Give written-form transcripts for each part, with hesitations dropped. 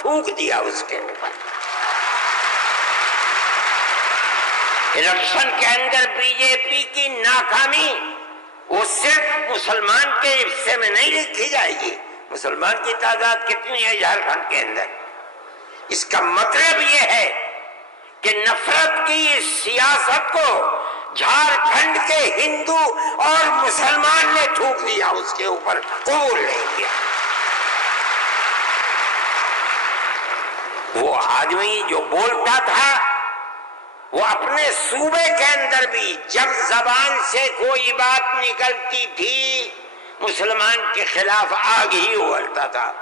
تھوک دیا اس کے اوپر۔ الیکشن کے اندر بی جے پی کی ناکامی وہ صرف مسلمان کے حصے میں نہیں لکھی جائے گی۔ مسلمان کی تعداد کتنی ہے جھارکھنڈ کے اندر؟ اس کا مطلب یہ ہے کہ نفرت کی اس سیاست کو جھارکھنڈ کے ہندو اور مسلمان نے تھوک دیا، اس کے اوپر قبول نہیں کیا۔ وہ آدمی جو بولتا تھا وہ اپنے صوبے کے اندر بھی جب زبان سے کوئی بات نکلتی تھی مسلمان کے خلاف آگ ہی اگلتا تھا۔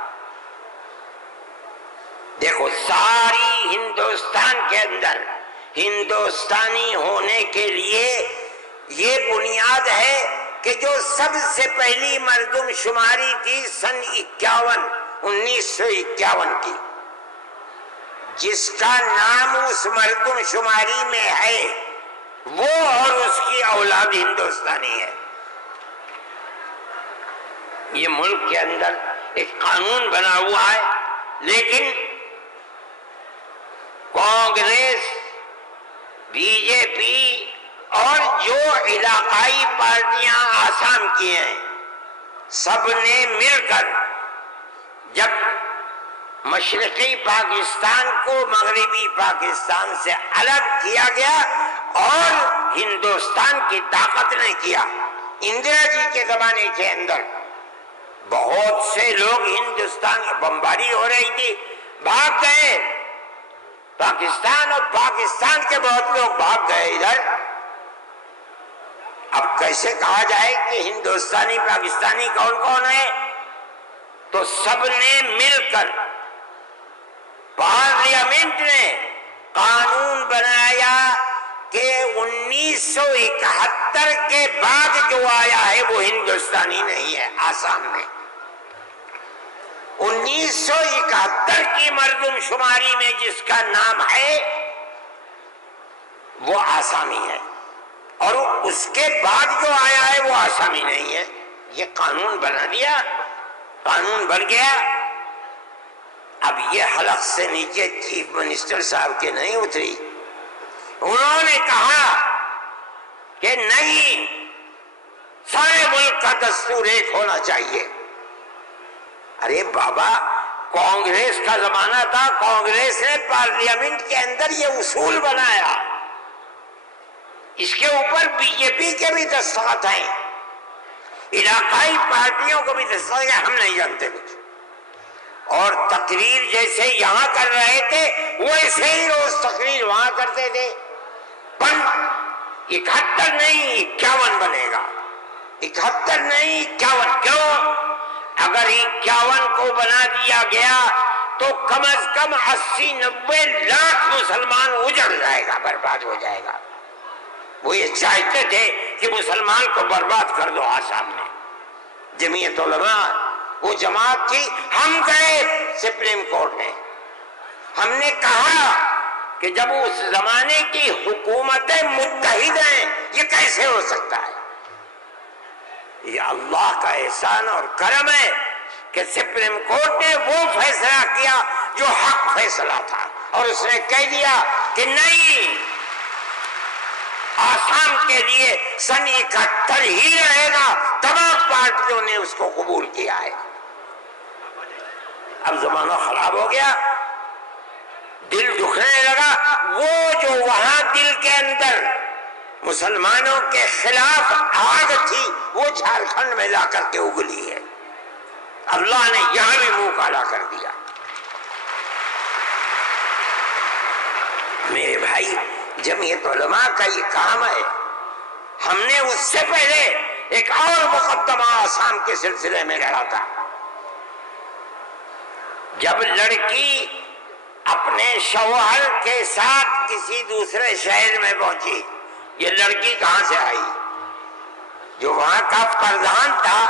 دیکھو ساری ہندوستان کے اندر ہندوستانی ہونے کے لیے یہ بنیاد ہے کہ جو سب سے پہلی مردم شماری تھی سن 1951 کی، جس کا نام اس مردم شماری میں ہے وہ اور اس کی اولاد ہندوستانی ہے۔ یہ ملک کے اندر ایک قانون بنا ہوا ہے، لیکن کانگریس، بی جے پی اور جو علاقائی پارٹیاں آسام کی ہیں سب نے مل کر جب مشرقی پاکستان کو مغربی پاکستان سے الگ کیا گیا اور ہندوستان کی طاقت نے کیا۔ اندرا جی کے زمانے کے اندر بہت سے لوگ ہندوستان بمباری ہو رہی تھی، بھاگ گئے پاکستان، اور پاکستان کے بہت لوگ بھاگ گئے ادھر۔ اب کیسے کہا جائے کہ ہندوستانی پاکستانی کون کون ہے؟ تو سب نے مل کر پارلیمنٹ نے قانون بنایا کہ 1971 کے بعد جو آیا ہے وہ ہندوستانی نہیں ہے۔ آسام میں 1971 کی مردم شماری میں جس کا نام ہے وہ آسامی ہے، اور اس کے بعد جو آیا ہے وہ آسامی نہیں ہے۔ یہ قانون بنا دیا، قانون بن گیا۔ اب یہ حلق سے نیچے چیف منسٹر صاحب کے نہیں اتری، انہوں نے کہا کہ نہیں، سارے ملک کا دستور ایک ہونا چاہیے۔ ارے بابا، کانگریس کا زمانہ تھا، کانگریس نے پارلیمنٹ کے اندر یہ اصول بنایا، اس کے اوپر بی جے پی کے بھی دستخط ہیں، علاقائی پارٹیوں کو بھی دستخط ہیں، ہم نہیں جانتے کچھ۔ اور تقریر جیسے یہاں کر رہے تھے ویسے ہی روز تقریر وہاں کرتے تھے۔ پر 71 نہیں 51 بنے گا، 71 نہیں 51۔ کیوں؟ اگر 51 کو بنا دیا گیا تو کم از کم 80-90 لاکھ مسلمان اجڑ جائے گا، برباد ہو جائے گا۔ وہ یہ چاہتے تھے کہ مسلمان کو برباد کر دو۔ آسام میں جمعیت علماء وہ جماعت تھی، ہم گئے سپریم کورٹ میں، ہم نے کہا کہ جب اس زمانے کی حکومتیں متحد ہیں یہ کیسے ہو سکتا ہے؟ یہ اللہ کا احسان اور کرم ہے کہ سپریم کورٹ نے وہ فیصلہ کیا جو حق فیصلہ تھا، اور اس نے کہہ دیا کہ نہیں، آسام کے لیے سن 71 ہی رہے گا۔ تمام پارٹیوں نے اس کو قبول کیا ہے۔ اب زمانہ خراب ہو گیا، دل دکھنے لگا، وہ جو وہاں دل کے اندر مسلمانوں کے خلاف آگ تھی وہ جھارکھنڈ میں لا کر کے اگلی ہے۔ اللہ نے یہاں بھی منہ کالا کر دیا۔ میرے بھائی، جمعیت علماء کا یہ کام ہے۔ ہم نے اس سے پہلے ایک اور مقدمہ آسام کے سلسلے میں لڑا تھا۔ جب لڑکی اپنے شوہر کے ساتھ کسی دوسرے شہر میں پہنچی، یہ لڑکی کہاں سے آئی؟ جو وہاں کا پردھان تھا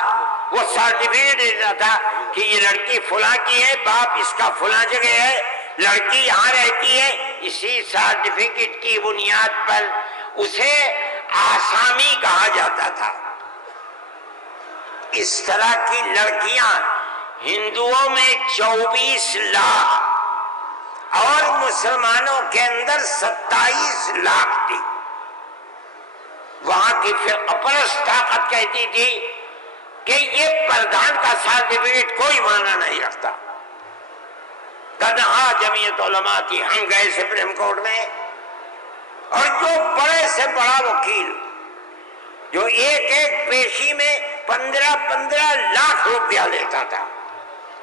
وہ سرٹیفکیٹ دیتا تھا کہ یہ لڑکی فلاں کی ہے، باپ اس کا فلاں جگہ ہے، لڑکی یہاں رہتی ہے۔ اسی سرٹیفکیٹ کی بنیاد پر اسے آسامی کہا جاتا تھا۔ اس طرح کی لڑکیاں ہندوؤں میں 24 لاکھ مسلمانوں کے اندر 27 لاکھ تھی. وہاں کی فرقہ پرست طاقت کہتی تھی کہ یہ پردھان کا سرٹیفکیٹ کوئی معنی نہیں رکھتا. تنہا جمعیت علماء کی. ہم گئے سپریم کورٹ میں اور جو بڑے سے بڑا وکیل جو ایک ایک پیشی میں 15 لاکھ روپیہ لیتا تھا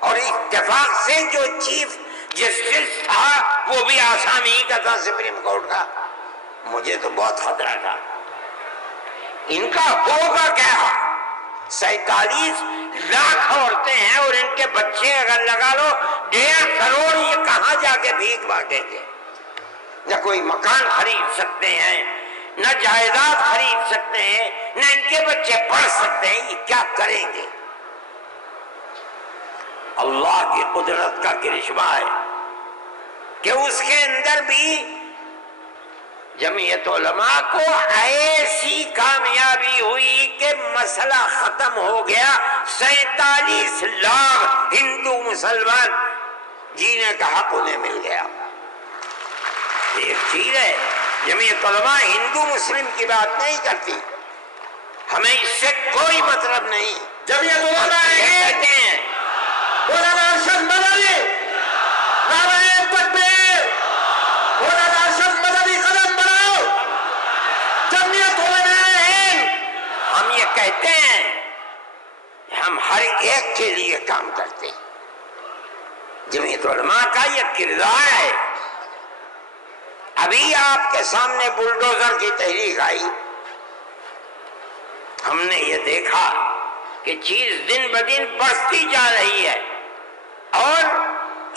اور اتفاق سے جو چیف جسٹس تھا وہ بھی آسامی ہی کا تھا سپریم کورٹ کا. مجھے تو بہت خطرہ تھا ان کا ہوگا کیا. 47 لاکھ عورتیں ہیں اور ان کے بچے اگر لگا لو 1.5 کروڑ، یہ کہاں جا کے بھیک مانگیں گے؟ نہ کوئی مکان خرید سکتے ہیں، نہ جائیداد خرید سکتے ہیں، نہ ان کے بچے پڑھ سکتے ہیں. یہ کیا کریں گے؟ اللہ کی قدرت کا کرشمہ ہے کہ اس کے اندر بھی جمعیت علماء کو ایسی کامیابی ہوئی کہ مسئلہ ختم ہو گیا. 47 لاکھ ہندو مسلمان جینے کا حق انہیں مل گیا. ایک چیز ہے، جمعیت علماء ہندو مسلم کی بات نہیں کرتی، ہمیں اس سے کوئی مطلب نہیں. جمعیت علماء کہتے ہیں مولانا ارشد مدنی، نعرہ تکبیر، مولانا ارشد مدنی قدم بڑھاؤ، جمعیت علماء ہند. ہم یہ کہتے ہیں کہ ہم ہر ایک کے لیے کام کرتے ہیں. جمعیت علماء کا یہ کردار ہے. ابھی آپ کے سامنے بلڈوزر کی تحریک آئی، ہم نے یہ دیکھا کہ چیز دن بدن بڑھتی جا رہی ہے اور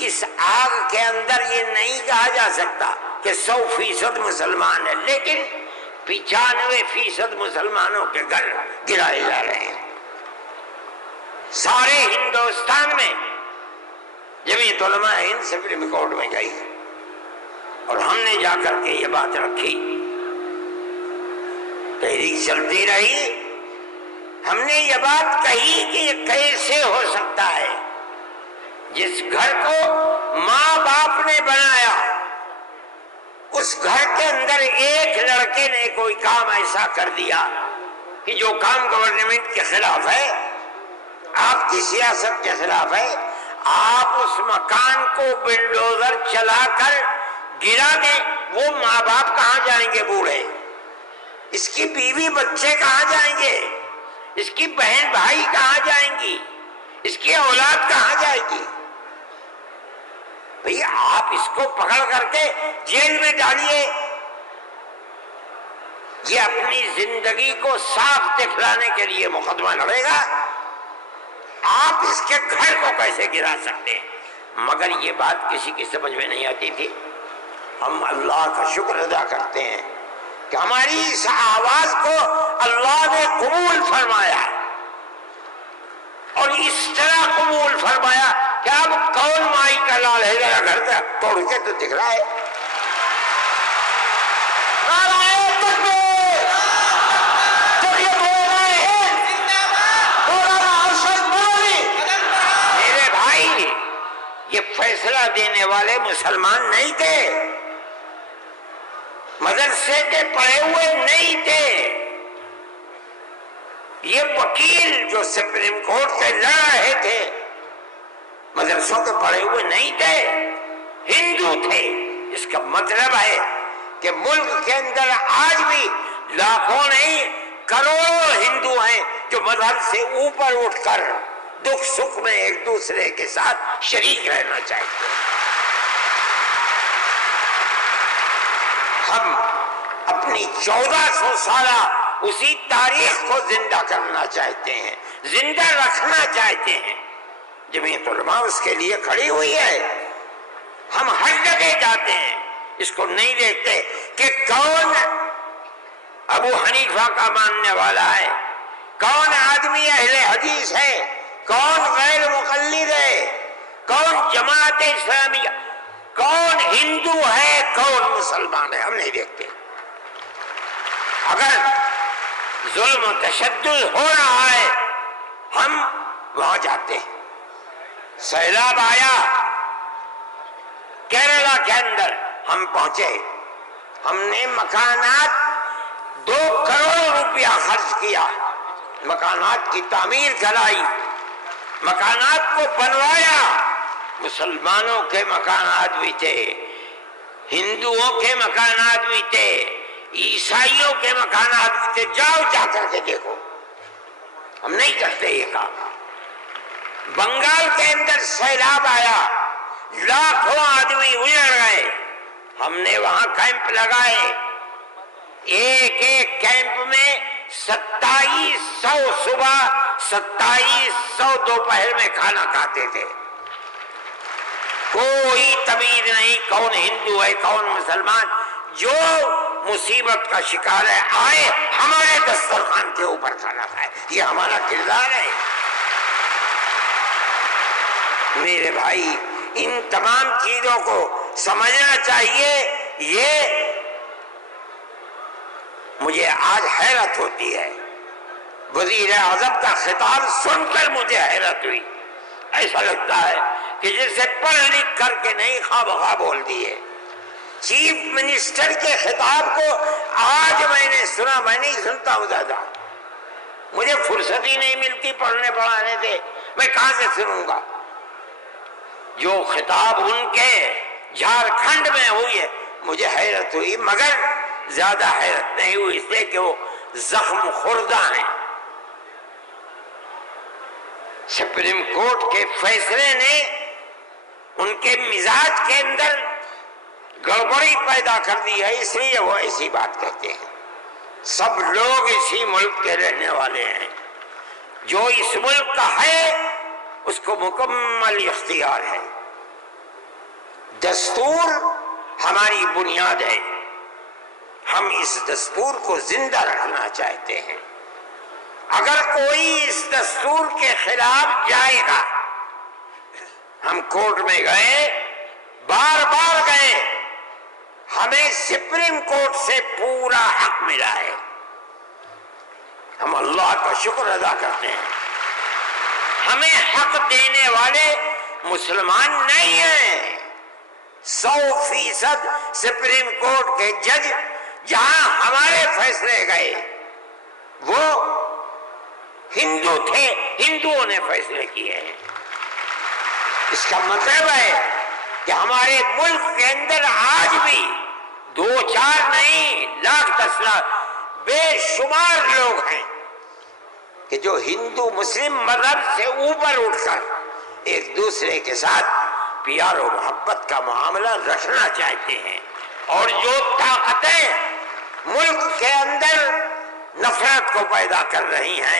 اس آگ کے اندر یہ نہیں کہا جا سکتا کہ 100% مسلمان ہے، لیکن 95% مسلمانوں کے گھر گرائے جا رہے ہیں. سارے ہندوستان میں جمعیت علماء ہند سپریم کورٹ میں گئی اور ہم نے جا کر کے یہ بات رکھی. تحریک چلتی رہی. ہم نے یہ بات کہی کہ یہ کیسے ہو سکتا ہے جس گھر کو ماں باپ نے بنایا اس گھر کے اندر ایک لڑکے نے کوئی کام ایسا کر دیا کہ جو کام گورنمنٹ کے خلاف ہے، آپ کی سیاست کے خلاف ہے، آپ اس مکان کو بلڈوزر چلا کر گرا دیں. وہ ماں باپ کہاں جائیں گے بوڑھے؟ اس کی بیوی بچے کہاں جائیں گے؟ اس کی بہن بھائی کہاں جائیں گی؟ اس کی اولاد کہاں جائے گی؟ بھئی آپ اس کو پکڑ کر کے جیل میں ڈالیے. یہ اپنی زندگی کو صاف دکھلانے کے لیے مقدمہ لڑے گا. آپ اس کے گھر کو کیسے گرا سکتے ہیں؟ مگر یہ بات کسی کی سمجھ میں نہیں آتی تھی. ہم اللہ کا شکر ادا کرتے ہیں کہ ہماری اس آواز کو اللہ نے قبول فرمایا اور اس طرح قبول فرمایا کہ اب کون مائی کا لال ہے؟ ذرا گھر تک توڑ کے تو دکھ رہا ہے. میرے بھائی، یہ فیصلہ دینے والے مسلمان نہیں تھے، مدرسے کے پڑھے ہوئے نہیں تھے. یہ وکیل جو سپریم کورٹ سے لڑ رہے تھے مدرسوں کے پڑھے ہوئے نہیں تھے، ہندو تھے. اس کا مطلب ہے کہ ملک کے اندر آج بھی لاکھوں نہیں کروڑوں ہندو ہیں جو مذہب سے اوپر اٹھ کر دکھ سکھ میں ایک دوسرے کے ساتھ شریک رہنا چاہتے ہیں. ہم اپنی 1400 سالہ اسی تاریخ کو زندہ کرنا چاہتے ہیں، زندہ رکھنا چاہتے ہیں. جمعیت علماء اس کے لیے کھڑی ہوئی ہے. ہم ہر جگہ جاتے ہیں، اس کو نہیں دیکھتے کہ کون ابو حنیفہ کا ماننے والا ہے، کون آدمی اہل حدیث ہے، کون غیر مقلد ہے، کون جماعت اسلامیہ، کون ہندو ہے، کون مسلمان ہے. ہم نہیں دیکھتے. اگر ظلم و تشدد ہو رہا ہے ہم وہاں جاتے ہیں. سیلاب آیا کیرلا کے اندر ہم پہنچے، ہم نے مکانات 2 کروڑ روپیہ خرچ کیا، مکانات کی تعمیر کرائی، مکانات کو بنوایا۔ مسلمانوں کے مکانات بھی تھے، ہندوؤں کے مکانات بھی تھے، عیسائیوں کے مکانات بھی تھے، جاؤ جا کر کے دیکھو، ہم نہیں کرتے یہ کام۔ بنگال کے اندر سیلاب آیا، لاکھوں آدمی اجڑ گئے، ہم نے وہاں کیمپ لگائے، ایک ایک کیمپ میں 2700 صبح 2700 دوپہر میں کھانا کھاتے تھے، کوئی تمیز نہیں کون ہندو ہے کون مسلمان، جو مصیبت کا شکار ہے آئے ہمارے دسترخوان کے اوپر کھانا کھائے، یہ ہمارا کردار ہے۔ میرے بھائی ان تمام چیزوں کو سمجھنا چاہیے۔ یہ مجھے آج حیرت ہوتی ہے، وزیر اعظم کا خطاب سن کر مجھے حیرت ہوئی، ایسا لگتا ہے کہ جسے پڑھ لکھ کر کے نہیں خواہ بخواہ بول دیے۔ چیف منسٹر کے خطاب کو آج میں نے سنا، میں نہیں سنتا ہوں زیادہ، مجھے فرصت ہی نہیں ملتی پڑھنے پڑھانے سے، میں کہاں سے سنوں گا؟ جو خطاب ان کے جھارکھنڈ میں ہوئی ہے، مجھے حیرت ہوئی، مگر زیادہ حیرت نہیں ہوئی اس لیے کہ وہ زخم خوردہ ہیں۔ سپریم کورٹ کے فیصلے نے ان کے مزاج کے اندر گڑبڑی پیدا کر دی ہے، اس لیے وہ ایسی بات کہتے ہیں۔ سب لوگ اسی ملک کے رہنے والے ہیں، جو اس ملک کا ہے اس کو مکمل اختیار ہے۔ دستور ہماری بنیاد ہے، ہم اس دستور کو زندہ رکھنا چاہتے ہیں۔ اگر کوئی اس دستور کے خلاف جائے گا، ہم کورٹ میں گئے، بار بار گئے، ہمیں سپریم کورٹ سے پورا حق ملا ہے، ہم اللہ کا شکر ادا کرتے ہیں۔ ہمیں حق دینے والے مسلمان نہیں ہیں۔ 100% سپریم کورٹ کے جج جہاں ہمارے فیصلے گئے وہ ہندو تھے، ہندوؤں نے فیصلے کیے ہیں۔ اس کا مطلب ہے کہ ہمارے ملک کے اندر آج بھی 2-4 نہیں، لاکھ 10 لاکھ بے شمار لوگ ہیں کہ جو ہندو مسلم مذہب سے اوپر اٹھ کر ایک دوسرے کے ساتھ پیار و محبت کا معاملہ رکھنا چاہتے ہیں، اور جو طاقتیں ملک کے اندر نفرت کو پیدا کر رہی ہیں